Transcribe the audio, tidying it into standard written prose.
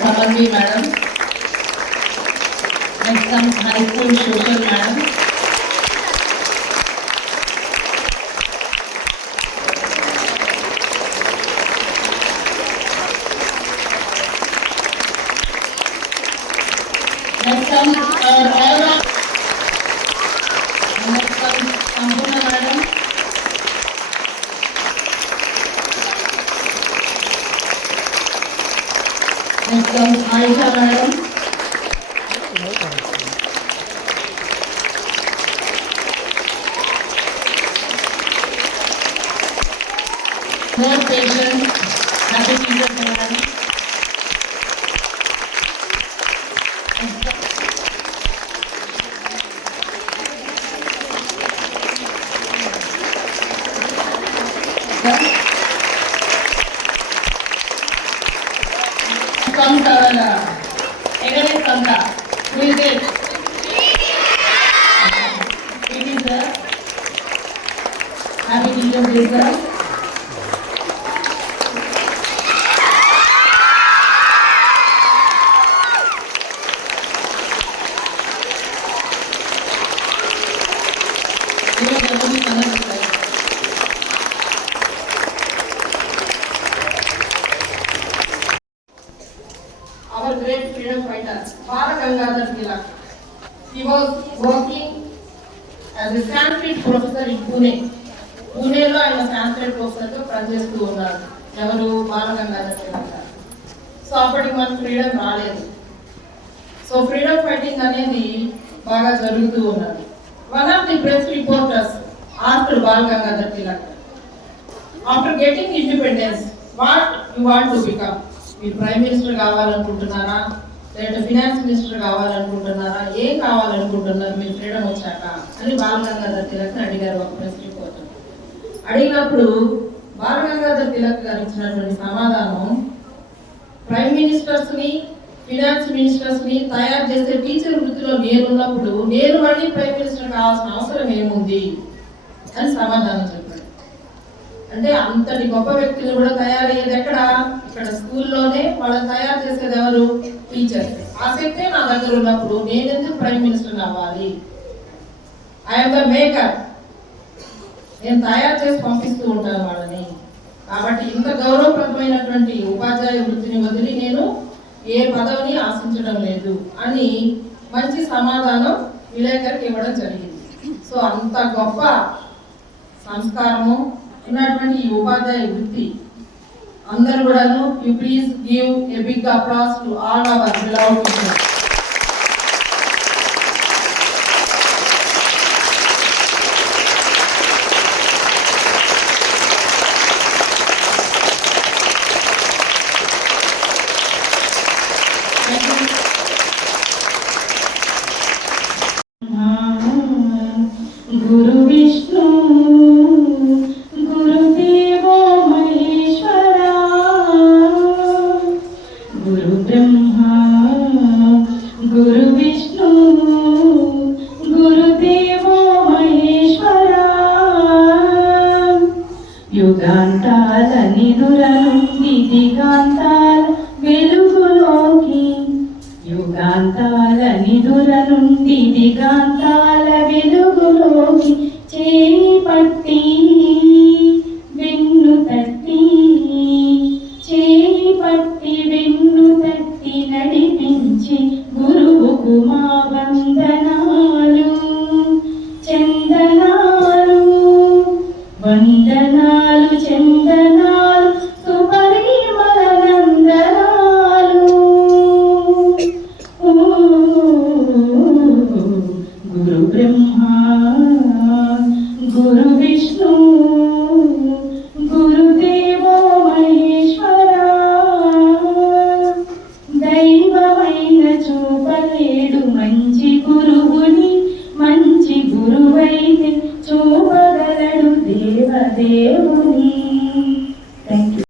Samanvi madam. Next comes high school social madam. Next comes Aura. Next comes Sampurna madam. Next comes Aisha madam. More patience. Happy teachers madam. Comes our Eganet Santa. Who is it? It is the Happy Teachers Day, sir. Our great freedom fighter, Bal Gangadhar Tilak. He was working as a Sanskrit professor in Pune. పూణేలో ఆయన సాంస్క్రిట్ ప్రొఫెసర్గా పనిచేస్తూ ఉన్నారు. ఎవరు? బాల గంగాధర్ తిలక్ గారు. సో అప్పటికి మనకు ఫ్రీడమ్ రాలేదు. సో ఫ్రీడమ్ ఫైటింగ్ అనేది బాగా జరుగుతూ ఉన్నది. One of the press reporters asked Bala గంగాధర్ Tilak, after getting independence what you want to become? మీరు ప్రైమ్ మినిస్టర్ కావాలనుకుంటున్నారా, లేదా ఫినాన్స్ మినిస్టర్ కావాలనుకుంటున్నారా, ఏం కావాలనుకుంటున్నారు మీరు ఫ్రీడమ్ వచ్చాక అని బాల గంగాధర్ తిలక్ అడిగారు ఒక ప్రెస్ రిపోర్టర్. అడిగినప్పుడు బాల గంగాధర్ తిలక్ గారు ఇచ్చినటువంటి సమాధానం, ప్రైమ్ మినిస్టర్స్ ని ఫినాన్స్ మినిస్టర్స్ ని తయారు చేసే టీచర్ వృత్తిలో నేనున్నప్పుడు నేను మళ్ళీ ప్రైమ్ మినిస్టర్ కావాల్సిన అవసరం ఏముంది అని సమాధానం చెప్పాడు. అంటే అంతటి గొప్ప వ్యక్తులు కూడా తయారయ్యేది ఎక్కడ? ఇక్కడ స్కూల్లోనే. వాళ్ళని తయారు చేసేది ఎవరు? టీచర్స్. ఆ శక్తే నా దగ్గర ఉన్నప్పుడు నేను ఎందుకు ప్రైమ్ మినిస్టర్ అవ్వాలి? I'm the maker. నేను తయారు చేసి పంపిస్తూ ఉంటాను వాళ్ళని. కాబట్టి ఇంత గౌరవప్రదమైనటువంటి ఉపాధ్యాయ వృత్తిని వదిలి నేను ఏ పదవిని ఆశించడం లేదు అని మంచి సమాధానం విలేకరికి ఇవ్వడం జరిగింది. సో అంత గొప్ప సంస్కారము ఉన్నటువంటి ఈ ఉపాధ్యాయ వృత్తి అందరూ కూడాను, you please give a big applause to all our beloved teachers. गुरु विष्णु गुरुदेवो महेश्वरा, गुरु ब्रह्मा गुरु विष्णु गुरुदेवो महेश्वरा, युगांताल निधुల నుండి దిగాంతాల వెలుగులోకి, యుగాంతాల నిధుల నుండి దిగాంతాల వెలుగులోకి చేయి పట్టి వెన్ను తట్టి, చేయి పట్టి వెన్ను తట్టి నడిపించి గురువుకు మా వందనాలు చందనాలు, వందనాలు చందనాలు సుపరిమళ నందనాలు. గురు బ్రహ్మా గురు విష్ణు గురుదేవో మహేశ్వరా, దైవమైన చూపలేడు మంచి గురువుని, మంచి గురువైతే చూపగలడు దేవదేవుని.